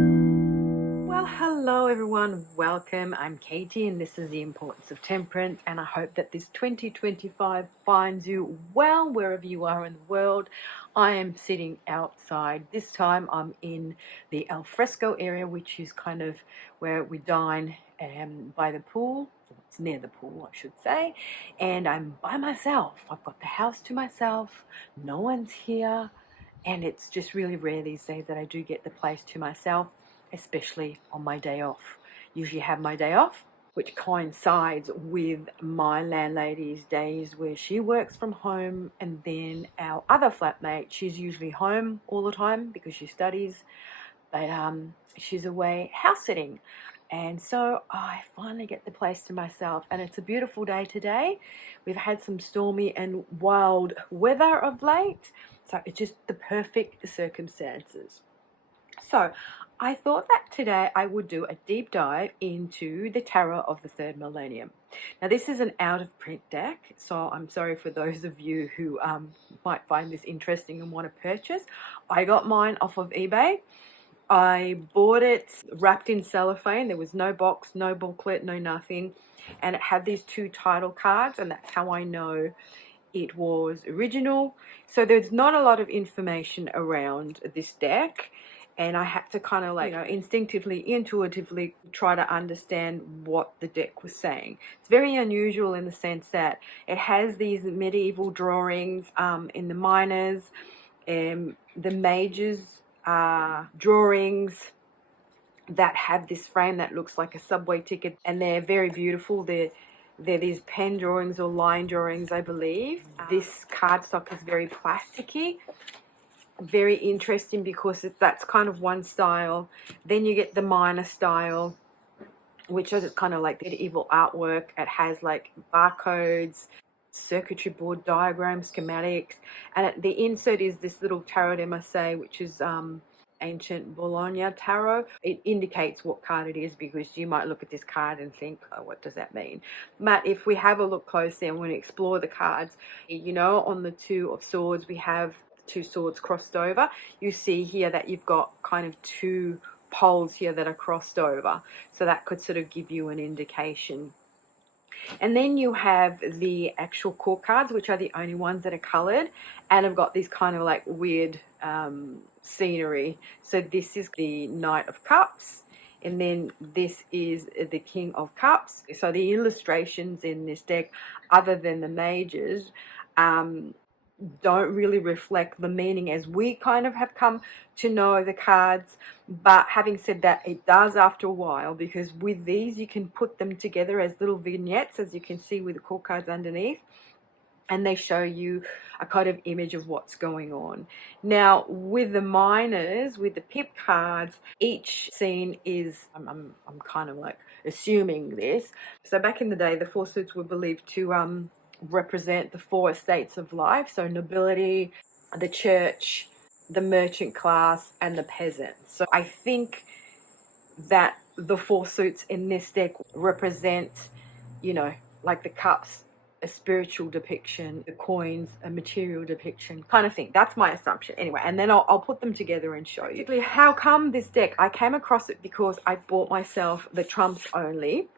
Well, hello everyone, welcome. I'm Katie and this is The Importance of Temperance, and I hope that this 2025 finds you well wherever you are in the world. I am sitting outside. This time I'm in the al fresco area, which is kind of where we dine by the pool. It's near the pool, I should say, and I'm by myself. I've got the house to myself, no one's here, and it's just really rare these days that I do get the place to myself, especially on my day off. Usually have my day off, which coincides with my landlady's days where she works from home, and then our other flatmate, she's usually home all the time because she studies, but she's away house sitting. And so I finally get the place to myself, and it's a beautiful day today. We've had some stormy and wild weather of late, so it's just the perfect circumstances. So I thought that today I would do a deep dive into the Tarot of the Third Millennium. Now this is an out of print deck, so I'm sorry for those of you who might find this interesting and want to purchase. I got mine off of eBay. I bought it wrapped in cellophane. There was no box, no booklet, no nothing. And it had these two title cards, and that's how I know it was original. So there's not a lot of information around this deck, and I had to kind of like, instinctively, intuitively try to understand what the deck was saying. It's very unusual in the sense that it has these medieval drawings in the minors, the majors drawings that have this frame that looks like a subway ticket, and they're very beautiful. They're these pen drawings or line drawings, I believe. This cardstock is very plasticky, very interesting because that's kind of one style. Then you get the minor style, which is kind of like medieval artwork. It has like barcodes, circuitry board diagrams, schematics, and the insert is this little tarot de Marseille, which is ancient Bologna tarot. It indicates what card it is because you might look at this card and think, oh, what does that mean? But if we have a look closely and we explore the cards, on the Two of Swords we have two swords crossed over. You see here that you've got kind of two poles here that are crossed over, so that could sort of give you an indication. And then you have the actual core cards, which are the only ones that are colored and have got this kind of like weird scenery. So this is the Knight of Cups, and then this is the King of Cups. So the illustrations in this deck, other than the majors, don't really reflect the meaning as we kind of have come to know the cards. But having said that, it does after a while, because with these you can put them together as little vignettes, as you can see with the core cards underneath, and they show you a kind of image of what's going on. Now with the minors, with the pip cards, each scene is, I'm kind of like assuming this. So back in the day, the four suits were believed to represent the four estates of life, so nobility, the church, the merchant class, and the peasants. So I think that the four suits in this deck represent, like the cups, a spiritual depiction, the coins, a material depiction, kind of thing. That's my assumption anyway, and then I'll put them together and show you. Basically, how come this deck? I came across it because I bought myself the Trumps Only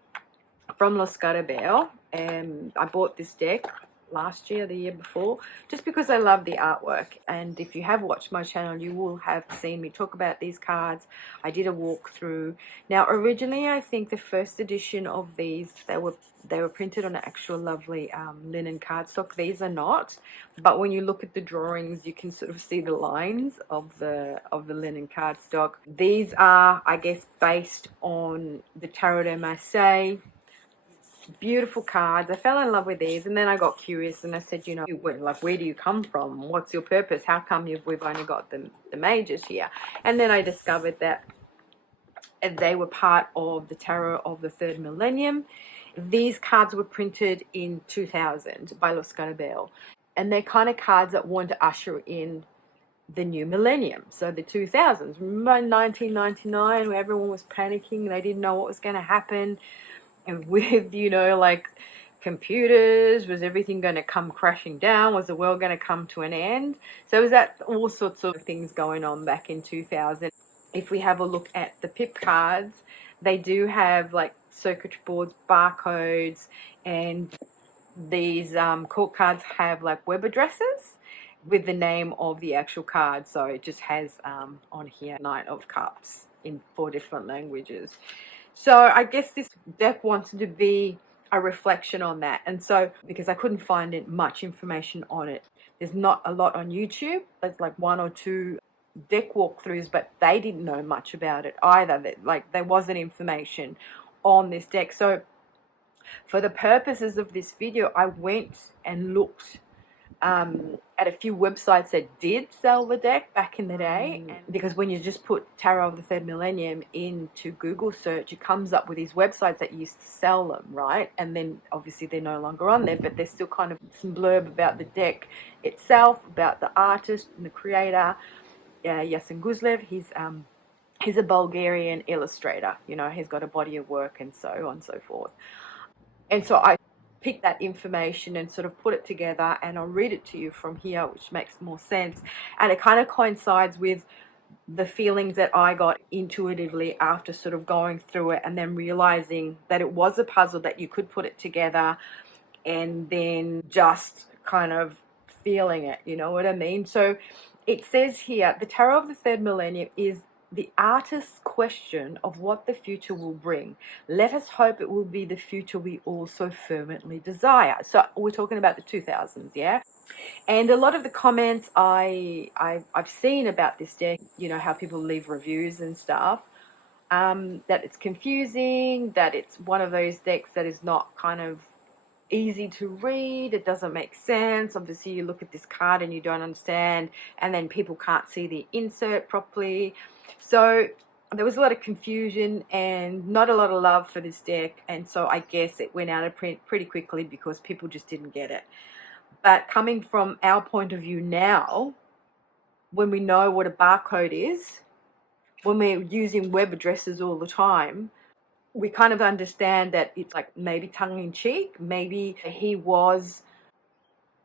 from Los Scarabeo, and I bought this deck last year, the year before, just because I love the artwork. And if you have watched my channel, you will have seen me talk about these cards. I did a walkthrough. Now originally, I think the first edition of these, they were printed on an actual lovely linen cardstock. These are not, but when you look at the drawings, you can sort of see the lines of the linen cardstock. These are, I guess, based on the Tarot de Marseille. Beautiful cards. I fell in love with these, and then I got curious and I said, where do you come from? What's your purpose? How come we've only got the majors here? And then I discovered that they were part of the Tarot of the Third Millennium. These cards were printed in 2000 by Los Scarabeo, and they're kind of cards that want to usher in the new millennium, so the 2000s. Remember 1999, where everyone was panicking, they didn't know what was going to happen, and with like computers, was everything going to come crashing down? Was the world going to come to an end? So it was that all sorts of things going on back in 2000. if we have a look at the pip cards, they do have like circuitry boards, barcodes, and these court cards have like web addresses with the name of the actual card. So it just has on here Knight of Cups in 4 different languages. So I guess this deck wanted to be a reflection on that. And so, because I couldn't find much information on it, there's not a lot on YouTube. There's like 1 or 2 deck walkthroughs, but they didn't know much about it either. Like there wasn't information on this deck. So for the purposes of this video, I went and looked at a few websites that did sell the deck back in the day, because when you just put Tarot of the III Millennium into Google search, it comes up with these websites that used to sell them, right? And then obviously they're no longer on there, but there's still kind of some blurb about the deck itself, about the artist and the creator, Yasin Guzlev. He's a Bulgarian illustrator, you know, he's got a body of work and so on and so forth. And so I pick that information and sort of put it together, and I'll read it to you from here, which makes more sense. And it kind of coincides with the feelings that I got intuitively after sort of going through it and then realizing that it was a puzzle, that you could put it together and then just kind of feeling it, you know what I mean? So it says here, the Tarot of the Third Millennium is the artist's question of what the future will bring. Let us hope it will be the future we all so fervently desire. So we're talking about the 2000s, yeah? And a lot of the comments I've seen about this deck, you know, how people leave reviews and stuff, that it's confusing, that it's one of those decks that is not kind of easy to read, it doesn't make sense. Obviously you look at this card and you don't understand, and then people can't see the insert properly. So there was a lot of confusion and not a lot of love for this deck, and so I guess it went out of print pretty quickly because people just didn't get it. But coming from our point of view now, when we know what a barcode is, when we're using web addresses all the time, we kind of understand that it's like maybe tongue-in-cheek, maybe he was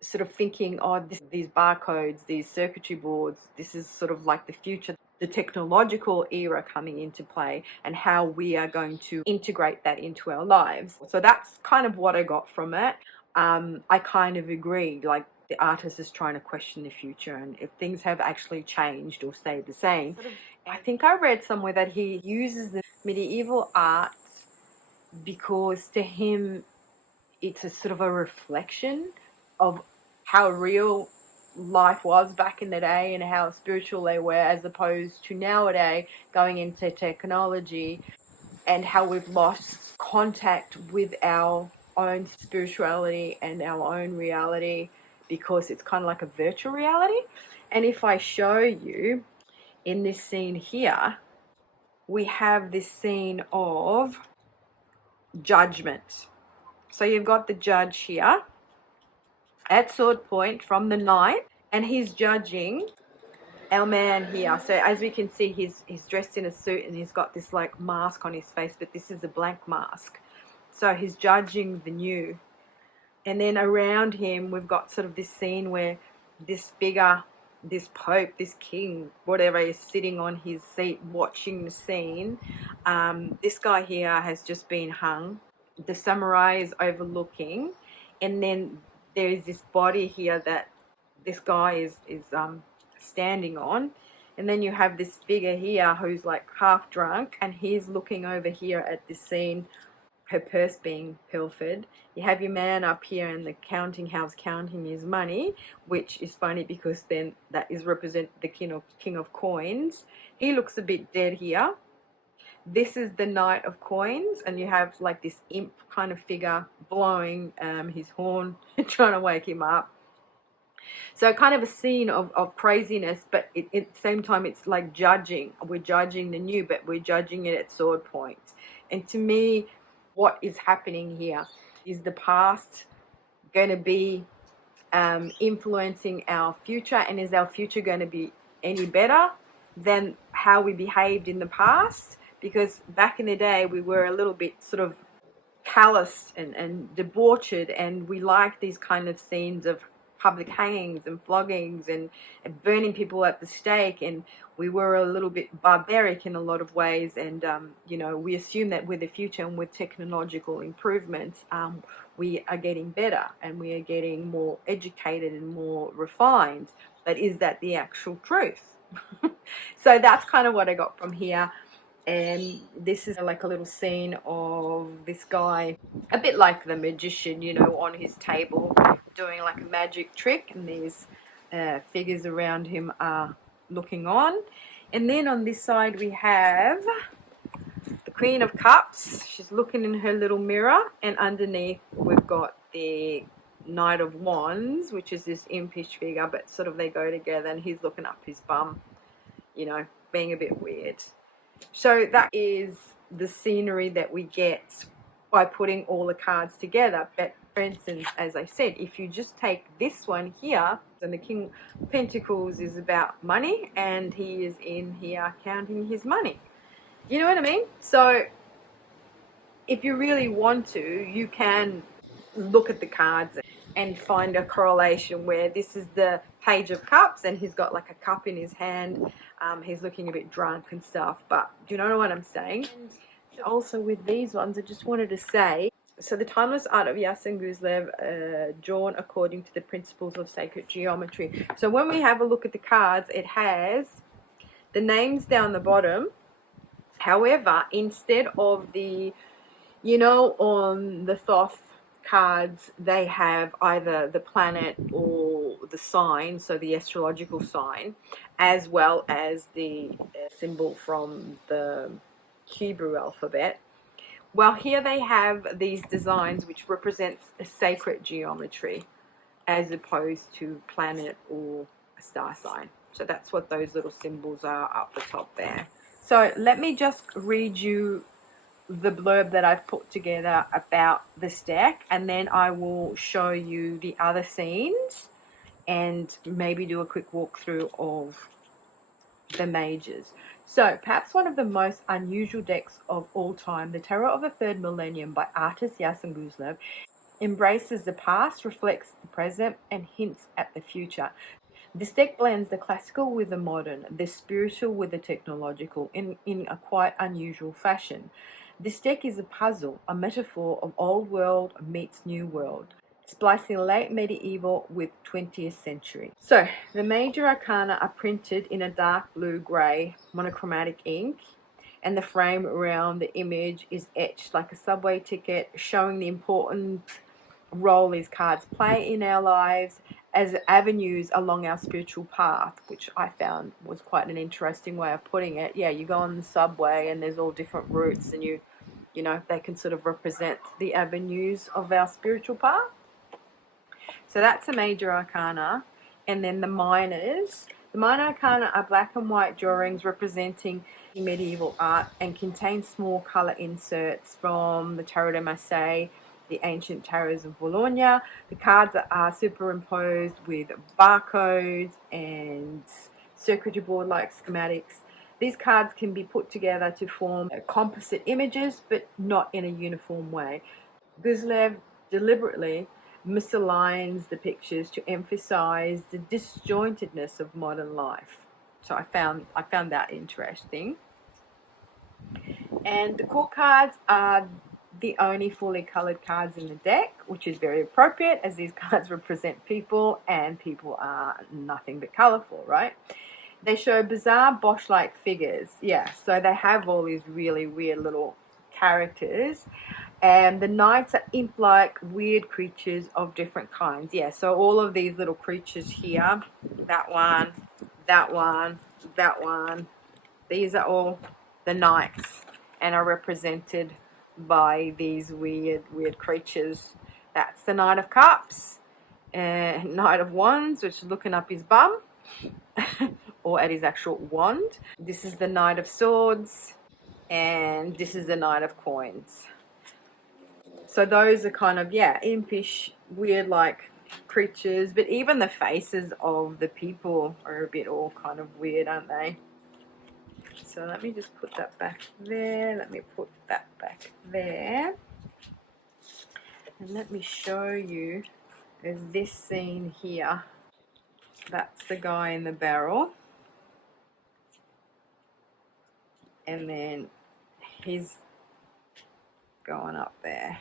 sort of thinking, oh, these barcodes, these circuitry boards, this is sort of like the future, the technological era coming into play, and how we are going to integrate that into our lives. So that's kind of what I got from it. I kind of agree, like the artist is trying to question the future and if things have actually changed or stayed the same. I think I read somewhere that he uses the medieval arts because to him it's a sort of a reflection of how real life was back in the day and how spiritual they were, as opposed to nowadays going into technology and how we've lost contact with our own spirituality and our own reality, because it's kind of like a virtual reality. And if I show you in this scene here, we have this scene of judgment. So you've got the judge here at sword point from the knight, and he's judging our man here. So as we can see, he's dressed in a suit and he's got this like mask on his face, but this is a blank mask. So he's judging the new. And then around him we've got sort of this scene where this figure, this pope, this king, whatever, is sitting on his seat watching the scene. This guy here has just been hung. The samurai is overlooking, and then there is this body here that this guy is standing on, and then you have this figure here who's like half drunk, and he's looking over here at this scene, her purse being pilfered. You have your man up here in the counting house counting his money, which is funny because then that is represent the king of coins. He looks a bit dead here. This is the Knight of Coins, and you have like this imp kind of figure blowing his horn, trying to wake him up. So kind of a scene of craziness, but at the same time it's like judging. We're judging the new, but we're judging it at sword point. And to me, what is happening here is the past going to be influencing our future, and is our future going to be any better than how we behaved in the past? Because back in the day we were a little bit sort of calloused and debauched, and we like these kind of scenes of public hangings and floggings and burning people at the stake, and we were a little bit barbaric in a lot of ways. And you know, we assume that with the future and with technological improvements, we are getting better and we are getting more educated and more refined. But is that the actual truth? So that's kind of what I got from here. And this is like a little scene of this guy, a bit like the magician, you know, on his table doing like a magic trick, and these figures around him are looking on. And then on this side we have the Queen of Cups. She's looking in her little mirror, and underneath we've got the Knight of Wands, which is this impish figure, but sort of they go together, and he's looking up his bum, you know, being a bit weird. So that is the scenery that we get by putting all the cards together. But for instance, as I said, if you just take this one here, then the King of Pentacles is about money, and he is in here counting his money. You know what I mean? So if you really want to, you can look at the cards and find a correlation where this is the Page of Cups and he's got like a cup in his hand. He's looking a bit drunk and stuff, but do you know what I'm saying? And also with these ones, I just wanted to say, so the timeless art of Yasin Guzlev, drawn according to the principles of sacred geometry. So when we have a look at the cards, it has the names down the bottom. However, instead of the, you know, on the Thoth cards, they have either the planet or the sign, so the astrological sign, as well as the symbol from the Hebrew alphabet. Well, here they have these designs which represents a sacred geometry as opposed to planet or a star sign. So that's what those little symbols are up the top there. So let me just read you the blurb that I've put together about this deck, and then I will show you the other scenes and maybe do a quick walkthrough of the majors. So perhaps one of the most unusual decks of all time, the Tarot of the III Millennium by artist Yasin Guzlev, embraces the past, reflects the present, and hints at the future. This deck blends the classical with the modern, the spiritual with the technological in a quite unusual fashion. This deck is a puzzle, a metaphor of old world meets new world, splicing late medieval with 20th century. So, the major arcana are printed in a dark blue-grey monochromatic ink, and the frame around the image is etched like a subway ticket, showing the important role these cards play in our lives as avenues along our spiritual path, which I found was quite an interesting way of putting it. Yeah, you go on the subway and there's all different routes, and you know, they can sort of represent the avenues of our spiritual path. So that's a major arcana. And then the minors. The minor arcana are black and white drawings representing medieval art and contain small colour inserts from the Tarot de Marseille, the ancient tarots of Bologna. The cards are superimposed with barcodes and circuitry board like schematics. These cards can be put together to form composite images, but not in a uniform way. Guzlev deliberately misaligns the pictures to emphasize the disjointedness of modern life. So I found that interesting. And the court cards are the only fully colored cards in the deck, which is very appropriate as these cards represent people, and people are nothing but colorful, right? They show bizarre Bosch-like figures. Yeah, so they have all these really weird little characters. And the knights are imp-like weird creatures of different kinds. Yeah, so all of these little creatures here, that one, that one, that one, these are all the knights and are represented by these weird creatures. That's the Knight of Cups, and Knight of Wands, which is looking up his bum or at his actual wand. This is the Knight of Swords, and this is the Knight of Coins. So those are kind of, yeah, impish, weird like creatures, but even the faces of the people are a bit all kind of weird, aren't they? So let me just put that back there. Let me put that back there. And let me show you There's this scene here. That's the guy in the barrel. And then he's going up there.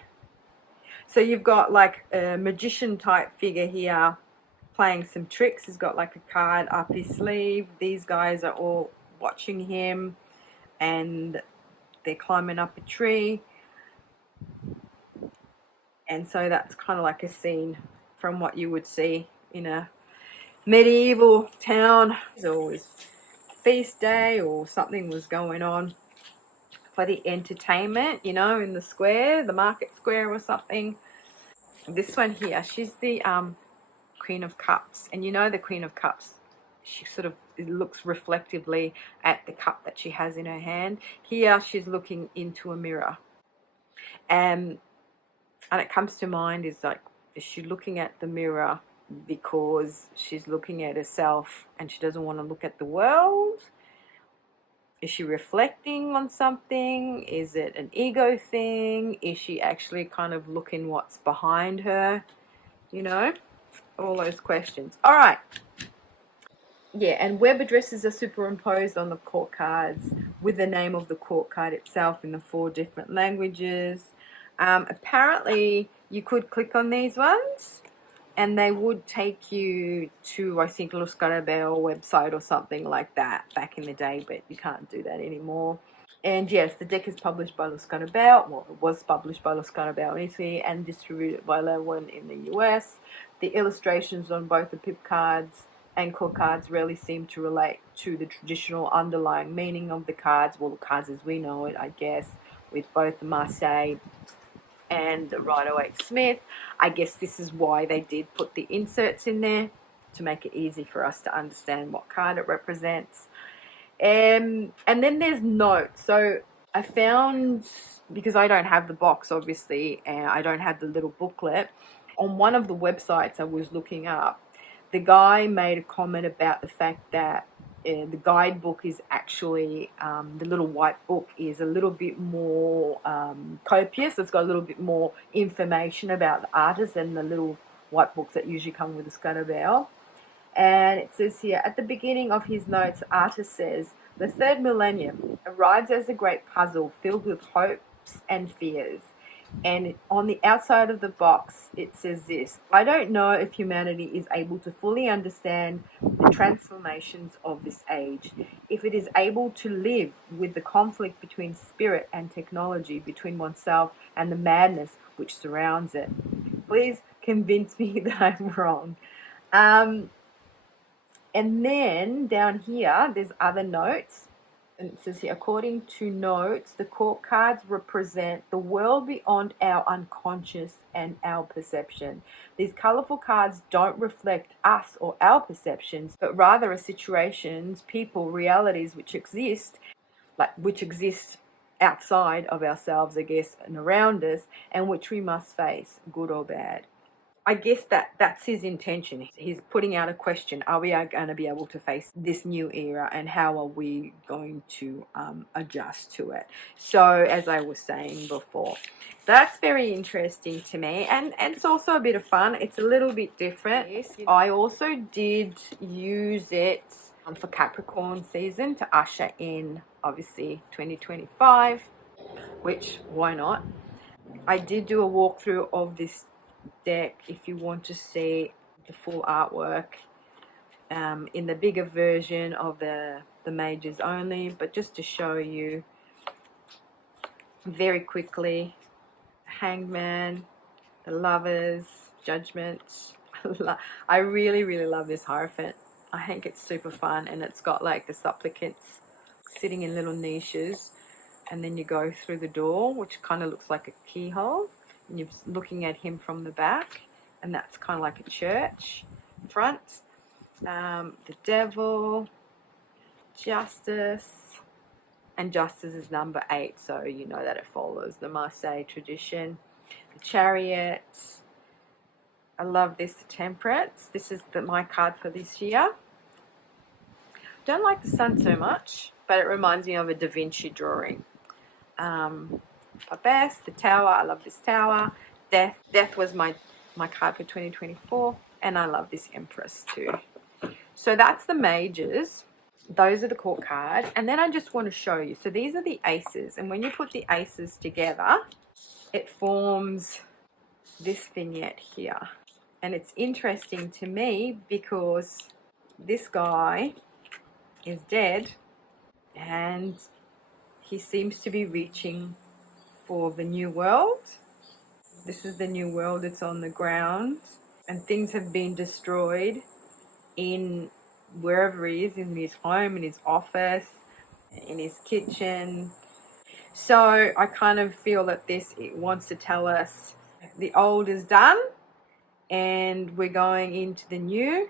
So you've got like a magician type figure here playing some tricks. He's got like a card up his sleeve. These guys are all watching him and they're climbing up a tree. And so that's kind of like a scene from what you would see in a medieval town. There's always feast day or something was going on for the entertainment, you know, in the square, the market square or something. This one here, she's the Queen of Cups, and you know the Queen of Cups, she sort of looks reflectively at the cup that she has in her hand. Here she's looking into a mirror, and it comes to mind is like, is she looking at the mirror because she's looking at herself and she doesn't want to look at the world? Is she reflecting on something? Is it an ego thing? Is she actually kind of looking what's behind her? You know, all those questions. All right. Yeah, and web addresses are superimposed on the court cards with the name of the court card itself in the 4 different languages. Apparently, you could click on these ones and they would take you to, I think, Lo Scarabeo website or something like that back in the day, but you can't do that anymore. And yes, the deck is published by Lo Scarabeo. Well, it was published by Lo Scarabeo in Italy and distributed by Lewin in the US. The illustrations on both the pip cards and court cards rarely seem to relate to the traditional underlying meaning of the cards. Well, the cards as we know it, I guess, with both the Marseille and the Rider-Waite Smith. I guess this is why they did put the inserts in there, to make it easy for us to understand what card it represents. And then there's notes. So I found, because I don't have the box obviously, and I don't have the little booklet, on one of the websites I was looking up, the guy made a comment about the fact that the guidebook is actually, the little white book is a little bit more copious. It's got a little bit more information about the artist than the little white books that usually come with the Scarabeo. And it says here, at the beginning of his notes, the artist says, the III Millennium arrives as a great puzzle filled with hopes and fears. And on the outside of the box, it says this: I don't know if humanity is able to fully understand the transformations of this age, if it is able to live with the conflict between spirit and technology, between oneself and the madness which surrounds it. Please convince me that I'm wrong. And then down here, there's other notes. And it says here, according to notes, the court cards represent the world beyond our unconscious and our perception. These colorful cards don't reflect us or our perceptions, but rather are situations, people, realities which exist outside of ourselves, I guess, and around us, and which we must face, good or bad. I guess that's his intention. He's putting out a question. Are we going to be able to face this new era, and how are we going to adjust to it? So, as I was saying before, that's very interesting to me, and it's also a bit of fun. It's a little bit different. I also did use it for Capricorn season to usher in, obviously, 2025, which, why not? I did do a walkthrough of this deck if you want to see the full artwork in the bigger version of the majors only, but just to show you very quickly, Hangman, the Lovers, Judgment. I really love this Hierophant. I think it's super fun, and it's got like the supplicants sitting in little niches, and then you go through the door, which kind of looks like a keyhole, and you're looking at him from the back, and that's kind of like a church front. The Devil, Justice, and Justice is number 8, so you know that it follows the Marseille tradition. The Chariot. I love this, the Temperance. This is my card for this year. Don't like the Sun so much, but it reminds me of a Da Vinci drawing. Best, the Tower. I love this Tower. Death was my my card for 2024, and I love this Empress too. So that's the majors. Those are the court cards. And then I just want to show you. So these are the aces. And when you put the aces together, it forms this vignette here. And it's interesting to me because this guy is dead and he seems to be reaching for the new world. This is the new world. It's on the ground and things have been destroyed in wherever he is, in his home, in his office, in his kitchen. So I kind of feel that it wants to tell us the old is done and we're going into the new,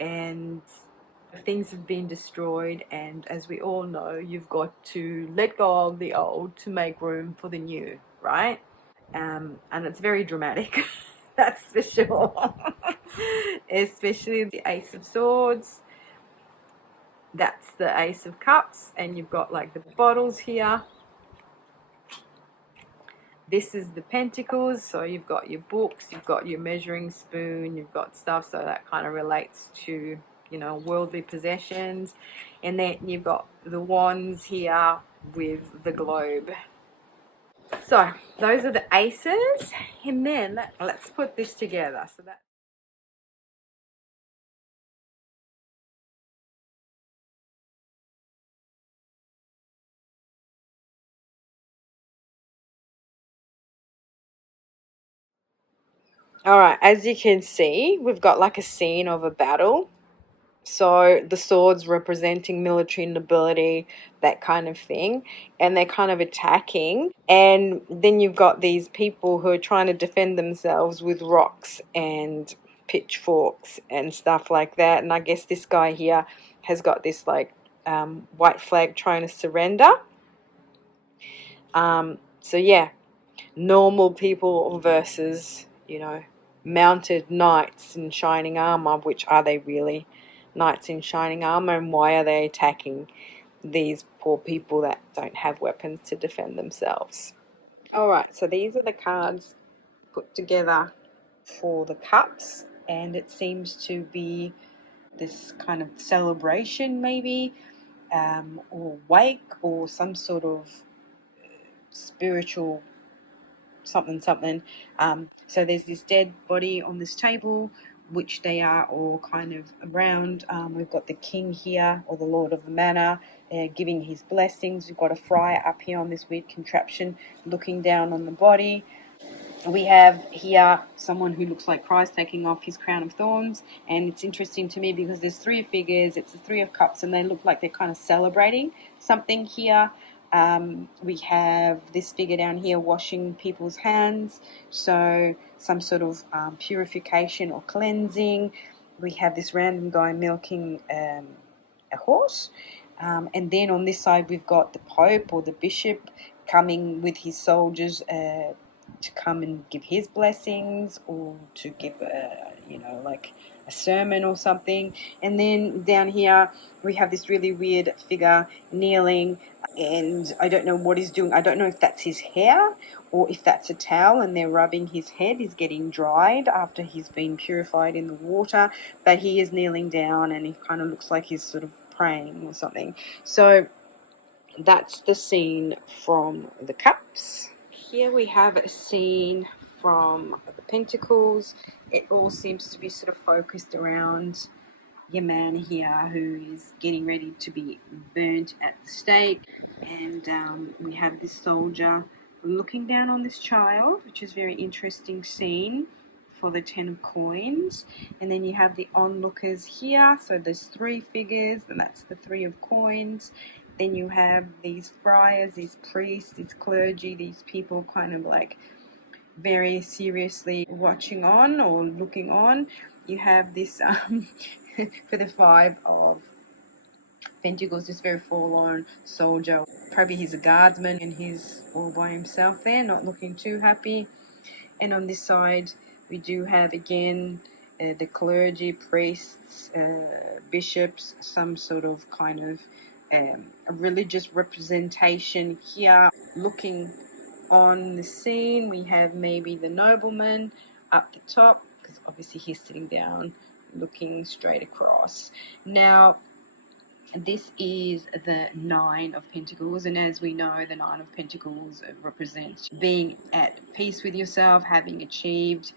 and things have been destroyed, and as we all know, you've got to let go of the old to make room for the new, right? And it's very dramatic. That's for sure. Especially the Ace of Swords. That's the Ace of Cups, and you've got like the bottles here. This is the Pentacles, so you've got your books, you've got your measuring spoon, you've got stuff, so that kind of relates to, you know, worldly possessions. And then you've got the wands here with the globe. So those are the aces, and then let's put this together. So that all right, as you can see, we've got like a scene of a battle. So the swords representing military nobility, that kind of thing, and they're kind of attacking. And then you've got these people who are trying to defend themselves with rocks and pitchforks and stuff like that. And I guess this guy here has got this like white flag trying to surrender. So yeah, normal people versus, you know, mounted knights in shining armor. Which are they really? Knights in shining armor, and why are they attacking these poor people that don't have weapons to defend themselves? Alright, so these are the cards put together for the cups, and it seems to be this kind of celebration maybe, or wake, or some sort of spiritual something. So there's this dead body on this table, which they are all kind of around. We've got the king here, or the lord of the manor, giving his blessings. We've got a friar up here on this weird contraption looking down on the body. We have here someone who looks like Christ taking off his crown of thorns, and it's interesting to me because there's three figures. It's the Three of Cups, and they look like they're kind of celebrating something here. We have this figure down here washing people's hands, so some sort of purification or cleansing. We have this random guy milking a horse, and then on this side we've got the Pope or the Bishop coming with his soldiers to come and give his blessings, or to give like a sermon or something. And then down here we have this really weird figure kneeling, and I don't know what he's doing. I don't know if that's his hair or if that's a towel, and they're rubbing his head. He's getting dried after he's been purified in the water, but he is kneeling down, and he kind of looks like he's sort of praying or something. So that's the scene from the cups. Here we have a scene from the Pentacles. It all seems to be sort of focused around your man here, who is getting ready to be burnt at the stake. And we have this soldier looking down on this child, which is a very interesting scene for the 10 of coins. And then you have the onlookers here. So there's three figures, and that's the 3 of coins. Then you have these friars, these priests, these clergy, these people kind of like very seriously watching on or looking on. You have this for the 5 of Pentacles, this very forlorn soldier. Probably he's a guardsman and he's all by himself there, not looking too happy. And on this side we do have again the clergy, priests, bishops, some sort of kind of a religious representation here looking on the scene. We have maybe the nobleman up the top, because obviously he's sitting down looking straight across. Now, this is the Nine of Pentacles, and as we know, the Nine of Pentacles represents being at peace with yourself, having achieved,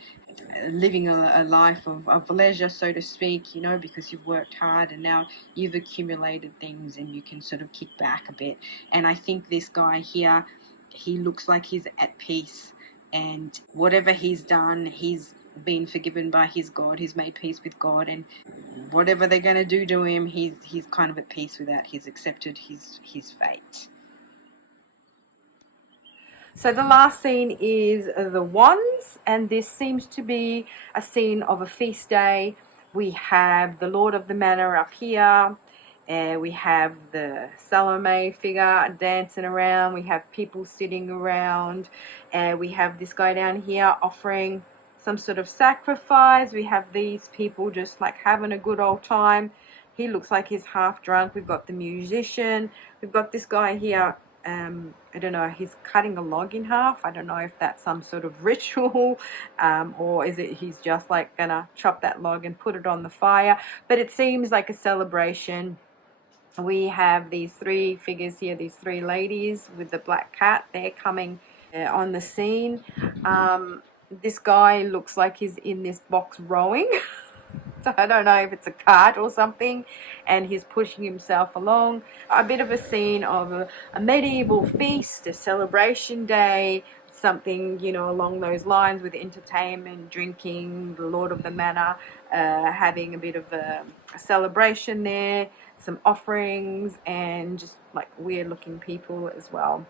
living a life of leisure, so to speak, you know, because you've worked hard and now you've accumulated things and you can sort of kick back a bit. And I think this guy here, he looks like he's at peace, and whatever he's done, he's been forgiven by his God. He's made peace with God, and whatever they're going to do to him, he's kind of at peace with that. He's accepted his fate. So the last scene is the Wands, and this seems to be a scene of a feast day. We have the Lord of the Manor up here, and we have the Salome figure dancing around. We have people sitting around, and we have this guy down here offering some sort of sacrifice. We have these people just like having a good old time. He looks like he's half drunk. We've got the musician. We've got this guy here. I don't know, he's cutting a log in half. I don't know if that's some sort of ritual, or is it he's just like gonna chop that log and put it on the fire. But it seems like a celebration. We have these three figures here, these three ladies with the black cat. They're coming on the scene. This guy looks like he's in this box rowing. So I don't know if it's a cart or something, and he's pushing himself along. A bit of a scene of a medieval feast, a celebration day, something, you know, along those lines, with entertainment, drinking, the Lord of the Manor having a bit of a celebration there, some offerings, and just like weird looking people as well.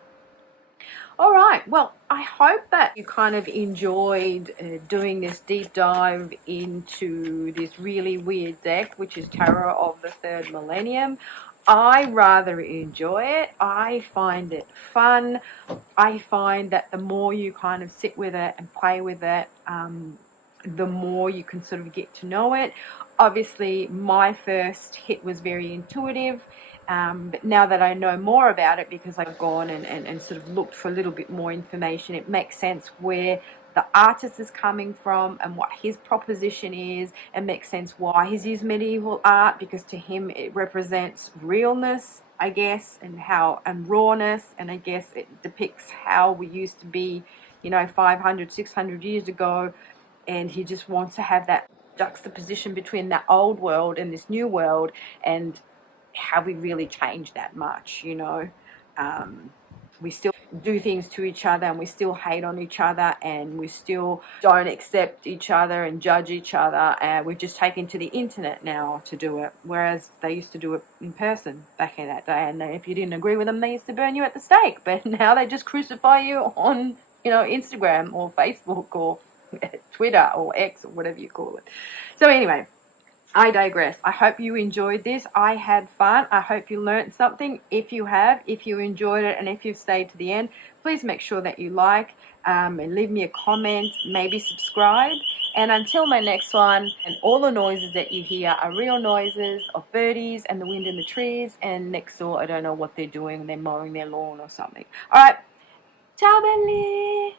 All right, well, I hope that you kind of enjoyed doing this deep dive into this really weird deck, which is Tarot of the Third Millennium. I rather enjoy it. I find it fun. I find that the more you kind of sit with it and play with it, the more you can sort of get to know it. Obviously, my first hit was very intuitive. But now that I know more about it, because I've gone and sort of looked for a little bit more information, it makes sense where the artist is coming from and what his proposition is. It makes sense why he's used medieval art, because to him it represents realness, I guess, and rawness, and I guess it depicts how we used to be, you know, 500, 600 years ago, and he just wants to have that juxtaposition between that old world and this new world, and have we really changed that much, you know? We still do things to each other, and we still hate on each other, and we still don't accept each other and judge each other, and we've just taken to the internet now to do it, whereas they used to do it in person back in that day, and if you didn't agree with them, they used to burn you at the stake. But now they just crucify you on, you know, Instagram or Facebook or Twitter or X or whatever you call it. So anyway, I digress. I hope you enjoyed this. I had fun. I hope you learned something. If you have, if you enjoyed it, and if you've stayed to the end, please make sure that you like and leave me a comment, maybe subscribe. And until my next one, and all the noises that you hear are real noises of birdies and the wind in the trees, and next door, I don't know what they're doing. They're mowing their lawn or something. All right. Ciao, belli.